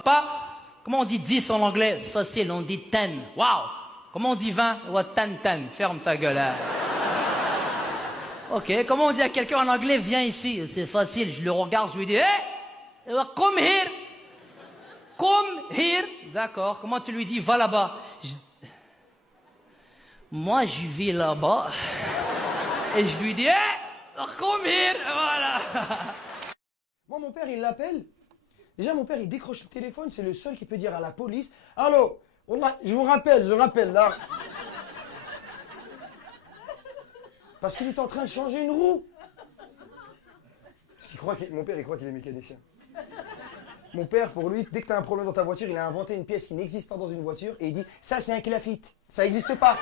Papa, comment on dit 10 en anglais? C'est facile, on dit 10. Waouh! Comment on dit 20? Ouais, 10. Ferme ta gueule, hein. Ok, comment on dit à quelqu'un en anglais, viens ici? C'est facile, je le regarde, je lui dis, hey, come here. Come here. D'accord, comment tu lui dis, va là-bas? Moi, je vis là-bas. Et je lui dis, hey, come here. Voilà. Moi, mon père, il l'appelle. Déjà, mon père, il décroche le téléphone. C'est le seul qui peut dire à la police, allô, je vous rappelle, là. Parce qu'il est en train de changer une roue. Parce qu'il croit mon père, il croit qu'il est mécanicien. Mon père, pour lui, dès que tu as un problème dans ta voiture, il a inventé une pièce qui n'existe pas dans une voiture et il dit, ça, c'est un clafite. Ça n'existe pas.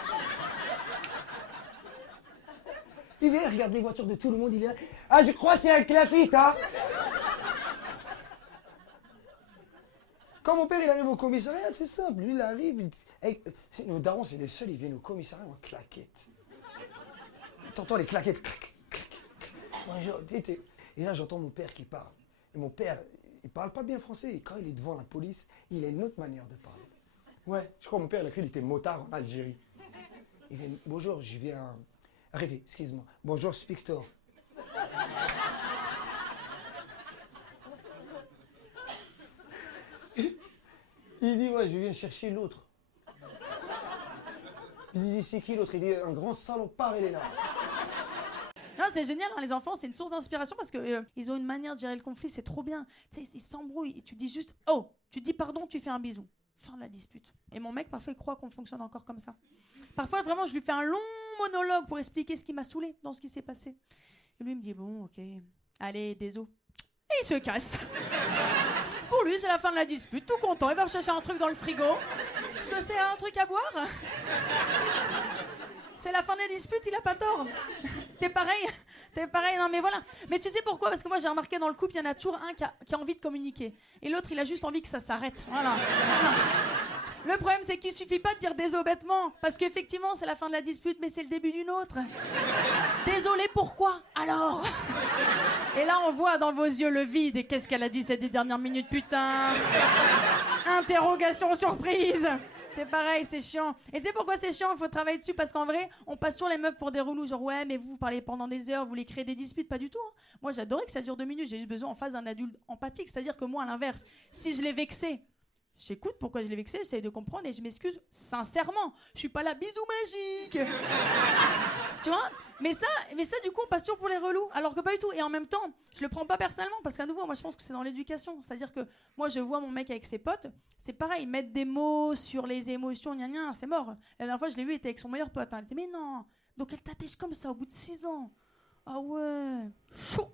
Il vient, regarde les voitures de tout le monde, il est là. Ah, je crois que c'est un clafite, hein. Quand mon père, il arrive au commissariat, c'est simple. Lui, il arrive, nos darons, c'est les seuls, ils viennent au commissariat en claquettes. T'entends les claquettes. Clac, clac, clac. Bonjour. Et là, j'entends mon père qui parle. Et mon père, il parle pas bien français. Et quand il est devant la police, il a une autre manière de parler. Ouais, je crois que mon père, il a cru qu'il était motard en Algérie. Il vient, bonjour, je viens arriver, excuse-moi. Bonjour, Spector. Il dit, ouais, je viens chercher l'autre. Il dit, c'est qui l'autre? Il dit, un grand salopard, il est là. Non, c'est génial, hein, les enfants, c'est une source d'inspiration parce que ils ont une manière de gérer le conflit, c'est trop bien. Tu sais, ils s'embrouillent et tu dis juste, oh, tu dis pardon, tu fais un bisou. Fin de la dispute. Et mon mec, parfois, il croit qu'on fonctionne encore comme ça. Parfois, vraiment, je lui fais un long monologue pour expliquer ce qui m'a saoulé dans ce qui s'est passé. Et lui, il me dit, bon, ok, allez, désolé. Et il se casse. Pour lui, c'est la fin de la dispute, tout content. Il va rechercher un truc dans le frigo. Je te sers un truc à boire? C'est la fin des disputes, il a pas tort. T'es pareil, non mais voilà. Mais tu sais pourquoi? Parce que moi j'ai remarqué dans le couple, il y en a toujours un qui a envie de communiquer. Et l'autre, il a juste envie que ça s'arrête. Voilà. Le problème, c'est qu'il suffit pas de dire désolé bêtement. Parce qu'effectivement, c'est la fin de la dispute, mais c'est le début d'une autre. Désolé, pourquoi? Alors? Et là, on voit dans vos yeux le vide. Et qu'est-ce qu'elle a dit ces 10 dernières minutes, putain? Interrogation surprise. C'est pareil, c'est chiant. Et tu sais pourquoi c'est chiant? Il faut travailler dessus parce qu'en vrai, on passe toujours les meufs pour des relous. Genre, ouais, mais vous parlez pendant des heures, vous voulez créer des disputes. Pas du tout. Hein. Moi, j'adorais que ça dure 2 minutes. J'ai juste besoin en face d'un adulte empathique. C'est-à-dire que moi, à l'inverse, si je l'ai vexé, j'écoute pourquoi je l'ai vexé, j'essaie de comprendre et je m'excuse sincèrement. Je suis pas là, bisous magique. Tu vois? Mais ça, du coup, on passe toujours pour les relous. Alors que pas du tout. Et en même temps, je le prends pas personnellement parce qu'à nouveau, moi, je pense que c'est dans l'éducation. C'est-à-dire que moi, je vois mon mec avec ses potes. C'est pareil, mettre des mots sur les émotions, gna gna, c'est mort. La dernière fois, je l'ai vu, il était avec son meilleur pote. Hein. Il dit, mais non. Donc elle t'attèche comme ça au bout de 6 ans. Ah ouais. Chaud.